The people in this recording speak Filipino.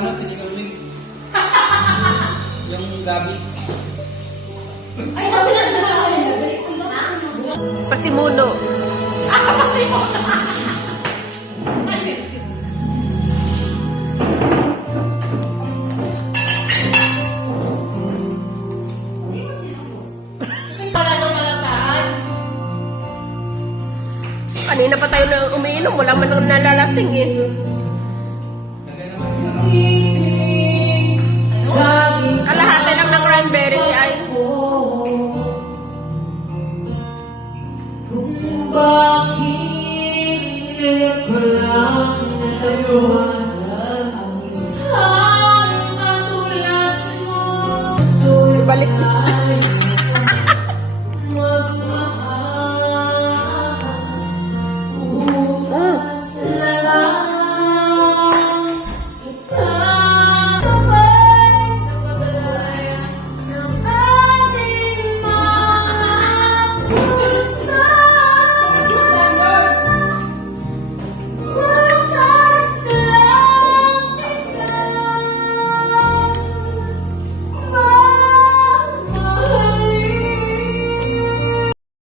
ano, sinigang mix. Yung gabi. Ay, kasi nagdala Pasimuno. Pasimuno. Wala nang malasaan. Kanina pa tayo na umiinom. Wala man nang nalalasing eh. Kalahati lang ng cranberry ay. Kung bakit ko lang na tayo